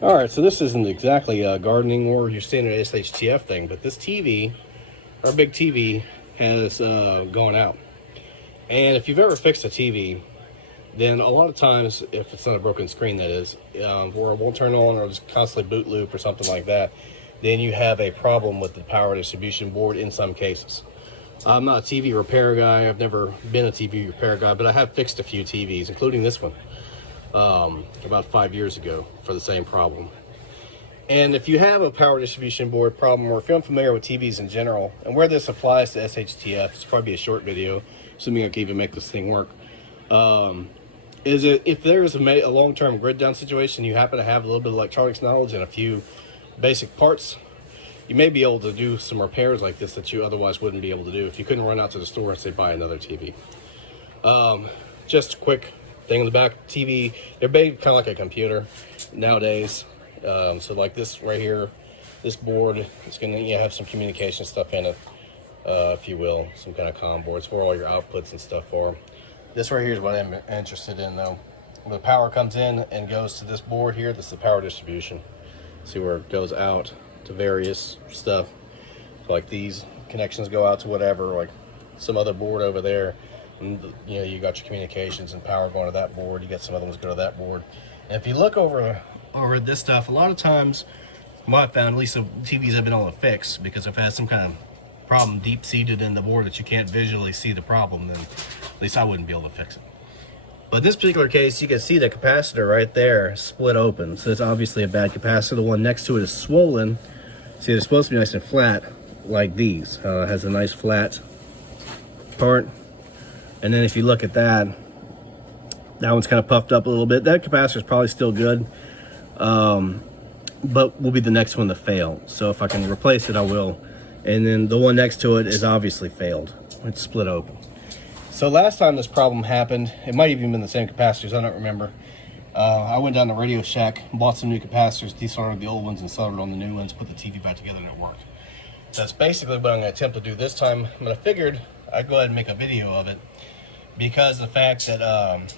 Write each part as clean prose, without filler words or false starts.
All right, so this isn't exactly gardening or your standard SHTF thing, but this TV, our big TV, has gone out. And if you've ever fixed a TV, then a lot of times, if it's not a broken screen, that is, or it won't turn on or just constantly boot loop or something like that, then you have a problem with the power distribution board in some cases. I'm not a TV repair guy. I've never been a TV repair guy, but I have fixed a few TVs, including this one, about 5 years ago for the same problem. And if you have a power distribution board problem, or if you're unfamiliar with TVs in general, and where this applies to SHTF, it's probably a short video, assuming I can even make this thing work. Is it if there is a long-term grid down situation, you happen to have a little bit of electronics knowledge and a few basic parts, you may be able to do some repairs like this that you otherwise wouldn't be able to do if you couldn't run out to the store and say buy another TV. Just a quick thing in the back. TV, they're kind of like a computer nowadays. So like this right here, this board is going to have some communication stuff in it, if you will, some kind of comm boards where all your outputs and stuff are. This right here is what I'm interested in, though. The power comes in and goes to this board here. This is the power distribution. See where it goes out to various stuff. Like these connections go out to whatever, like some other board over there. And you got your communications and power going to that board. You got some other ones go to that board. And if you look over this stuff, a lot of times, what I've found, at least the TVs I've been able to fix, because if it has some kind of problem deep-seated in the board that you can't visually see the problem, then at least I wouldn't be able to fix it. But in this particular case, you can see the capacitor right there split open. So it's obviously a bad capacitor. The one next to it is swollen. See, they're supposed to be nice and flat like these. It has a nice flat part. And then if you look at that, that one's kind of puffed up a little bit. That capacitor is probably still good, but will be the next one to fail. So if I can replace it, I will. And then the one next to it is obviously failed. It's split open. So last time this problem happened, it might have even been the same capacitors, I don't remember. I went down to Radio Shack, bought some new capacitors, desoldered the old ones and soldered on the new ones, put the TV back together, and it worked. That's basically what I'm going to attempt to do this time. But I figured I'd go ahead and make a video of it, because the fact that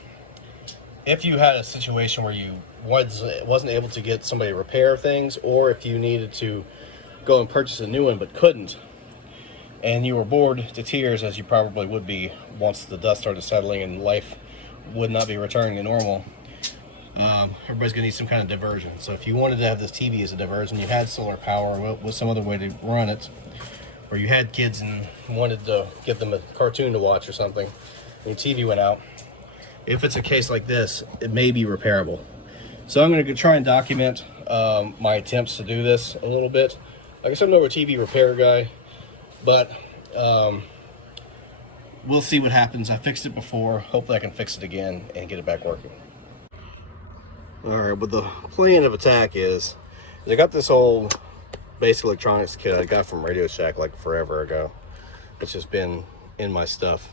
if you had a situation where you wasn't able to get somebody to repair things, or if you needed to go and purchase a new one but couldn't, and you were bored to tears, as you probably would be once the dust started settling and life would not be returning to normal, everybody's going to need some kind of diversion. So if you wanted to have this TV as a diversion, you had solar power with some other way to run it, or you had kids and wanted to get them a cartoon to watch or something, and your TV went out, if it's a case like this, it may be repairable. So I'm going to try and document my attempts to do this a little bit. Like I said, I'm not a TV repair guy, but we'll see what happens. I fixed it before. Hopefully I can fix it again and get it back working. All right, but the plan of attack is I got this old basic electronics kit I got from Radio Shack like forever ago. It's just been in my stuff.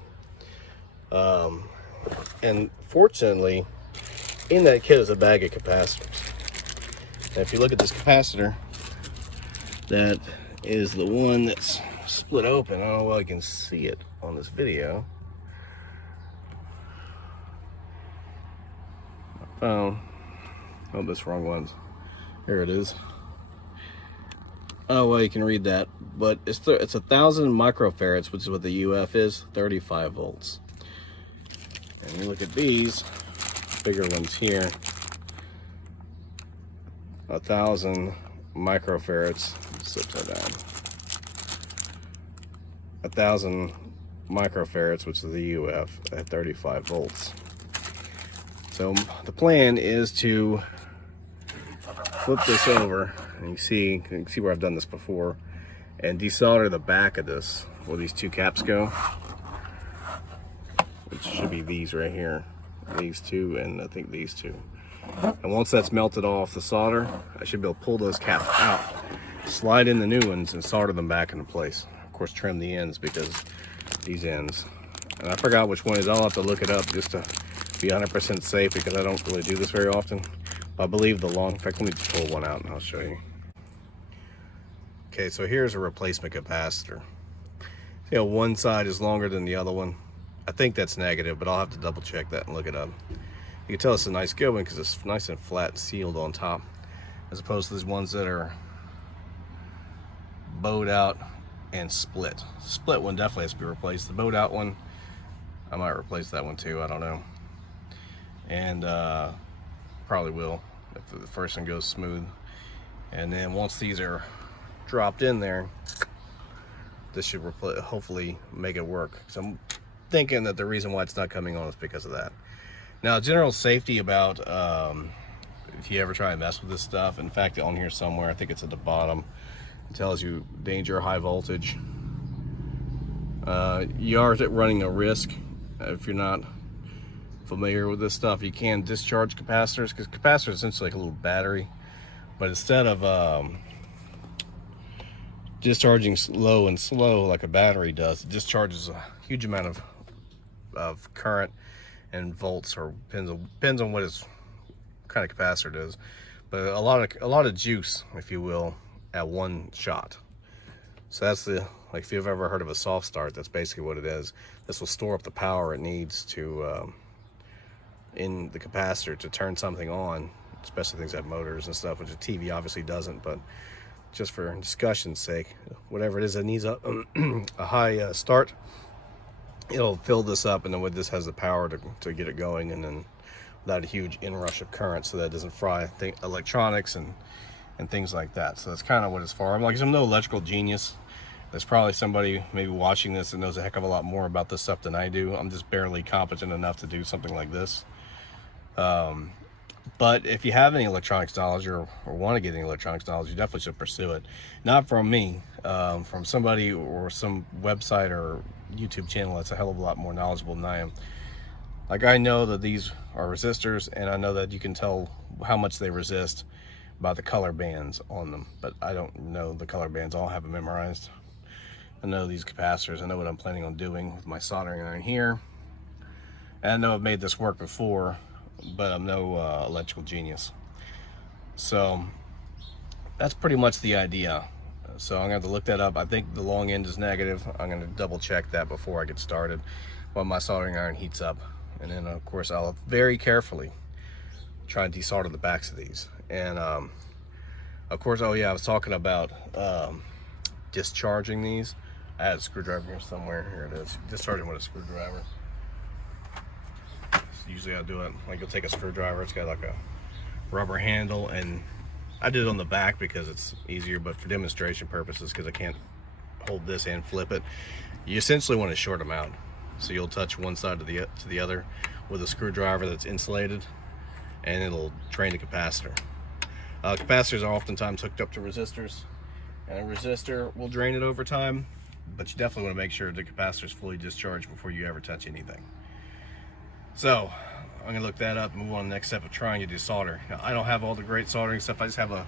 And fortunately, in that kit is a bag of capacitors. And if you look at this capacitor, that is the one that's split open. I don't know if I can see it on this video. Oh, that's the wrong ones. Here it is. Oh, well, you can read that, but it's 1,000 microfarads, which is what the UF is, 35 volts. And you look at these bigger ones here, 1,000 microfarads. It's upside down. 1,000 microfarads, which is the UF at 35 volts. So the plan is to flip this over, and you can see where I've done this before, and desolder the back of this where these two caps go, which should be these right here, these two, and I think these two. And once that's melted off the solder, I should be able to pull those caps out, slide in the new ones, and solder them back into place. Of course, trim the ends, because these ends, and I forgot which one it is. I'll have to look it up just to be 100% safe, because I don't really do this very often. I believe the long, in fact, let me just pull one out and I'll show you. Okay, so here's a replacement capacitor. One side is longer than the other one. I think that's negative, but I'll have to double check that and look it up. You can tell it's a nice good one because it's nice and flat and sealed on top. as opposed to these ones that are bowed out and split. Split one definitely has to be replaced. The bowed out one, I might replace that one too, I don't know. And probably will if the first one goes smooth. And then once these are dropped in there, this should hopefully make it work. So I'm thinking that the reason why it's not coming on is because of that. Now, general safety about if you ever try and mess with this stuff, in fact, on here somewhere, I think it's at the bottom, it tells you danger, high voltage. You are running a risk if you're not familiar with this stuff. You can discharge capacitors, because capacitors are essentially like a little battery, but instead of discharging low and slow like a battery does, it discharges a huge amount of current and volts, or depends on what kind of capacitor it is, but a lot of juice, if you will, at one shot. So that's like if you've ever heard of a soft start, that's basically what it is. This will store up the power it needs to in the capacitor to turn something on, especially things that have motors and stuff, which a TV obviously doesn't, but just for discussion's sake, whatever it is that needs a high start, it'll fill this up, and then this has the power to get it going, and then without a huge inrush of current, so that it doesn't fry electronics and things like that. So that's kind of what it's for. I'm no electrical genius. There's probably somebody maybe watching this that knows a heck of a lot more about this stuff than I do. I'm just barely competent enough to do something like this. But if you have any electronics knowledge or want to get any electronics knowledge, you definitely should pursue it. Not from me, from somebody or some website or YouTube channel that's a hell of a lot more knowledgeable than I am. Like, I know that these are resistors, and I know that you can tell how much they resist by the color bands on them, but I don't know the color bands. I don't have them memorized. I know these capacitors. I know what I'm planning on doing with my soldering iron here. And I know I've made this work before, but I'm no electrical genius. So that's pretty much the idea. So I'm going to have to look that up. I think the long end is negative. I'm going to double check that before I get started while my soldering iron heats up. And then of course I'll very carefully try and desolder the backs of these. And of course, oh yeah, I was talking about discharging these. I had a screwdriver here somewhere. Here it is. Discharging with a screwdriver. Usually I'll do it like, you'll take a screwdriver, it's got like a rubber handle, and I did it on the back because it's easier, but for demonstration purposes, because I can't hold this and flip it, you essentially want to short them out. So you'll touch one side to the other with a screwdriver that's insulated, and it'll drain the capacitor. Capacitors are oftentimes hooked up to resistors, and a resistor will drain it over time, but you definitely want to make sure the capacitor is fully discharged before you ever touch anything. So I'm gonna look that up and move on to the next step of trying to do solder. Now, I don't have all the great soldering stuff. I just have a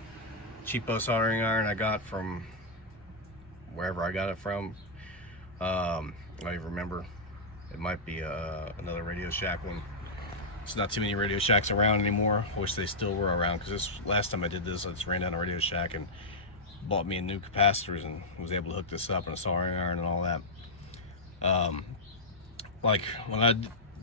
cheapo soldering iron I got from wherever I got it from. I don't even remember. It might be another Radio Shack one. There's not too many Radio Shacks around anymore. I wish they still were around, because this last time I did this, I just ran down a Radio Shack and bought me a new capacitors and was able to hook this up and a soldering iron and all that. Like when I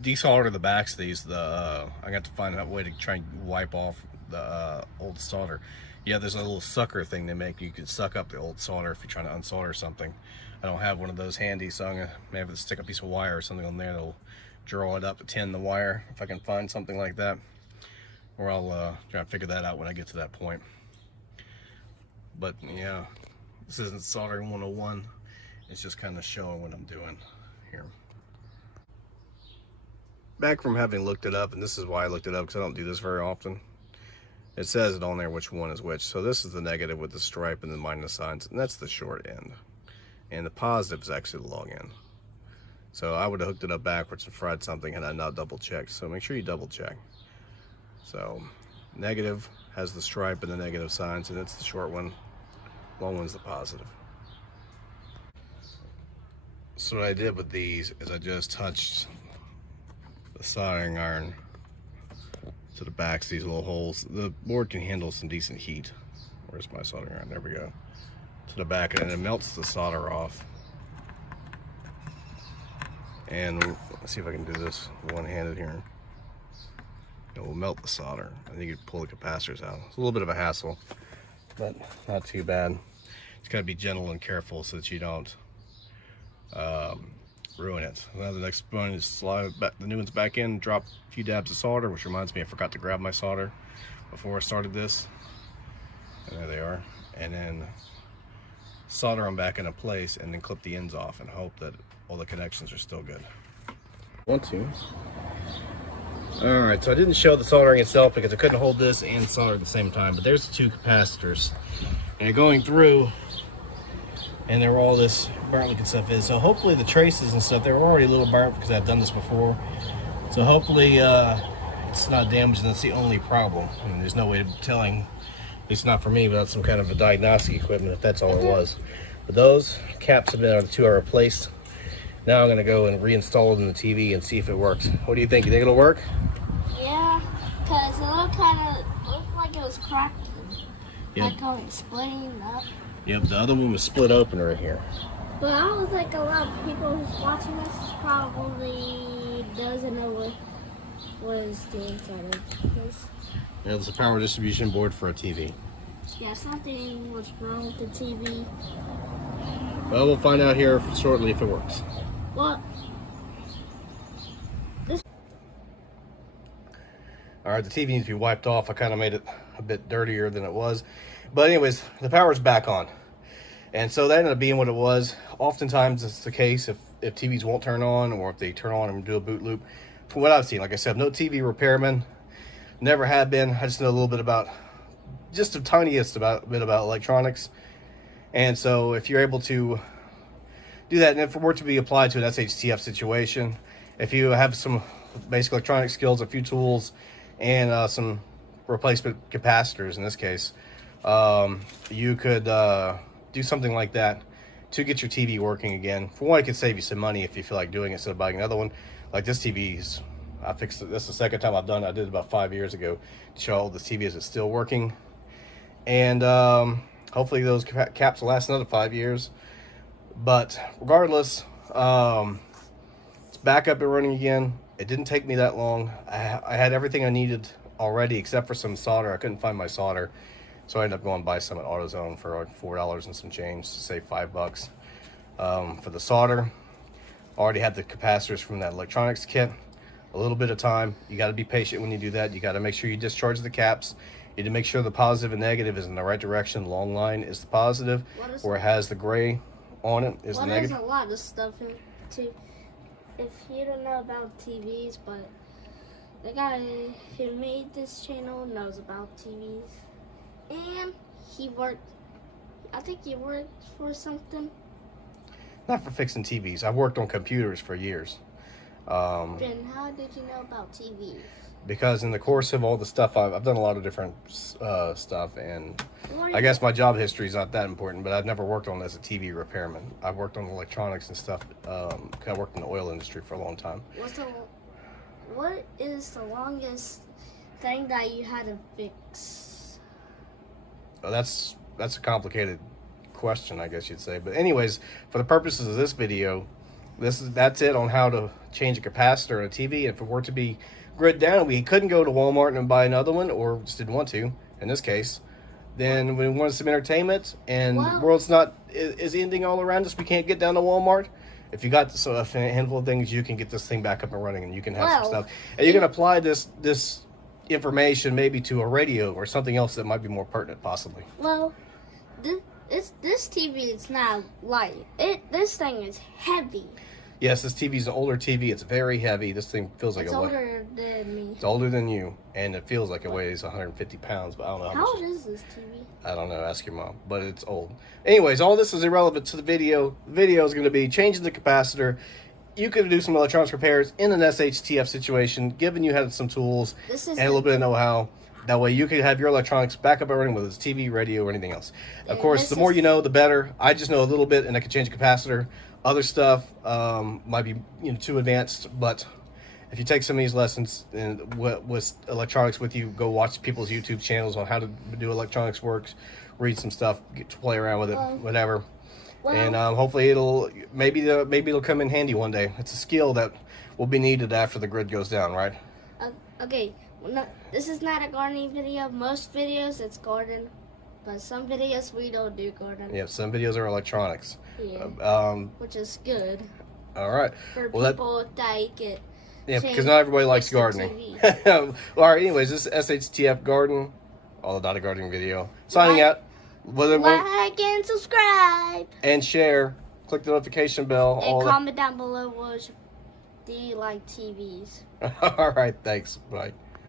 desolder the backs of these, I got to find a way to try and wipe off the old solder. Yeah, there's a little sucker thing they make. You can suck up the old solder if you're trying to unsolder something. I don't have one of those handy, so I'm gonna maybe have to stick a piece of wire or something on there that'll draw it up to tin the wire, if I can find something like that. Or I'll try to figure that out when I get to that point. But yeah, this isn't soldering 101. It's just kind of showing what I'm doing here. Back from having looked it up, and this is why I looked it up, because I don't do this very often. It says it on there which one is which. So this is the negative with the stripe and the minus signs, and that's the short end. And the positive is actually the long end. So I would have hooked it up backwards and fried something had I not double checked. So make sure you double check. So negative has the stripe and the negative signs, and it's the short one. Long one's the positive. So what I did with these is I just touched the soldering iron to the backs, these little holes. The board can handle some decent heat. Where's my soldering iron? There we go. To the back, and it melts the solder off. And let's see if I can do this one-handed here. it will melt the solder. I think you pull the capacitors out. It's a little bit of a hassle, but not too bad. Just gotta be gentle and careful so that you don't ruin it. Now the next one is slide back, the new one's back in, drop a few dabs of solder, which reminds me I forgot to grab my solder before I started this. And there they are. And then solder them back into place and then clip the ends off and hope that all the connections are still good. 1, 2. Alright, so I didn't show the soldering itself because I couldn't hold this and solder at the same time, but there's the 2 capacitors. And going through, and there were all this burnt looking stuff is. So hopefully the traces and stuff, they were already a little burnt because I've done this before. So hopefully it's not damaged, and that's the only problem. I mean, there's no way of telling, at least not for me, without some kind of a diagnostic equipment, if that's all it was. But those caps have been, the 2 are replaced. Now I'm gonna go and reinstall it in the TV and see if it works. What do you think? You think it'll work? Yeah, because it looked like it was cracked. Yep. Like going splitting up. Yep, the other one was split open right here. But I was like, a lot of people who's watching this probably doesn't know what is the inside of this. Yeah, it's a power distribution board for a TV. Yeah, something was wrong with the TV. Well, we'll find out here shortly if it works. Well, Alright, the TV needs to be wiped off. I kind of made it a bit dirtier than it was. But anyways, the power's back on. And so that ended up being what it was. Oftentimes it's the case if TVs won't turn on, or if they turn on and do a boot loop. From what I've seen, like I said, no TV repairman. Never have been. I just know a little bit about, just the tiniest bit about electronics. And so if you're able to do that, and if it were to be applied to an SHTF situation, if you have some basic electronic skills, a few tools, and some replacement capacitors in this case, you could do something like that to get your TV working again. For one, it could save you some money if you feel like doing it instead of buying another one. Like this TV's, I fixed it. This is the second time I've done it. I did it about 5 years ago to show all the TV is it's working. And hopefully those caps will last another 5 years. But regardless, it's back up and running again. It didn't take me that long. I had everything I needed already except for some solder. I couldn't find my solder, so I ended up going and buy some at AutoZone for like $4 and some change, to save $5 for the solder. Already had the capacitors from that electronics kit. A little bit of time. You got to be patient when you do that. You got to make sure you discharge the caps. You need to make sure the positive and negative is in the right direction. Long line is the positive, where it has the gray on it is the negative. There's a lot of stuff in too. If you don't know about TVs, but the guy who made this channel knows about TVs. And I think he worked for something. Not for fixing TVs. I've worked on computers for years. Then how did you know about TVs? Because in the course of all the stuff, I've done a lot of different stuff, and I guess my job history is not that important, but I've never worked on as a TV repairman. I've worked on electronics and stuff. I worked in the oil industry for a long time. What is the longest thing that you had to fix? Oh, that's a complicated question, I guess you'd say. But anyways, for the purposes of this video, that's it on how to change a capacitor in a TV. If it were to be grid down, we couldn't go to Walmart and buy another one, or just didn't want to in this case, then we wanted some entertainment, and the world's is ending all around us. We can't get down to Walmart. If you got a handful of things, you can get this thing back up and running, and you can have some stuff, and you can apply this information maybe to a radio or something else that might be more pertinent, possibly. Well, this TV is not light. This thing is heavy. Yes, this TV is an older TV. It's very heavy. This thing feels like it's older than me. It's older than you, and it feels like it weighs 150 pounds, but I don't know how old is this TV? I don't know. Ask your mom, but it's old. Anyways, all this is irrelevant to the video. The video is going to be changing the capacitor. You could do some electronics repairs in an SHTF situation, given you had some tools and a little bit of know-how. That way you could have your electronics back up and running, whether it's TV, radio, or anything else. Of course, the more you know, the better. I just know a little bit, and I can change a capacitor. Other stuff might be too advanced, but if you take some of these lessons and with electronics with you, go watch people's YouTube channels on how to do electronics works, read some stuff, get to play around with it, whatever. And hopefully maybe it'll come in handy one day. It's a skill that will be needed after the grid goes down, right? Okay, well, no, this is not a gardening video. Most videos it's garden, but some videos we don't do garden. Yeah, some videos are electronics. Yeah, which is good All right. for Well, people that get. yeah, because not everybody likes gardening. All right. Anyways, this is SHTF Garden, all about a gardening video. Signing out. Like and subscribe and share. Click the notification bell. and comment down below. Do you like TVs? All right. Thanks. Bye.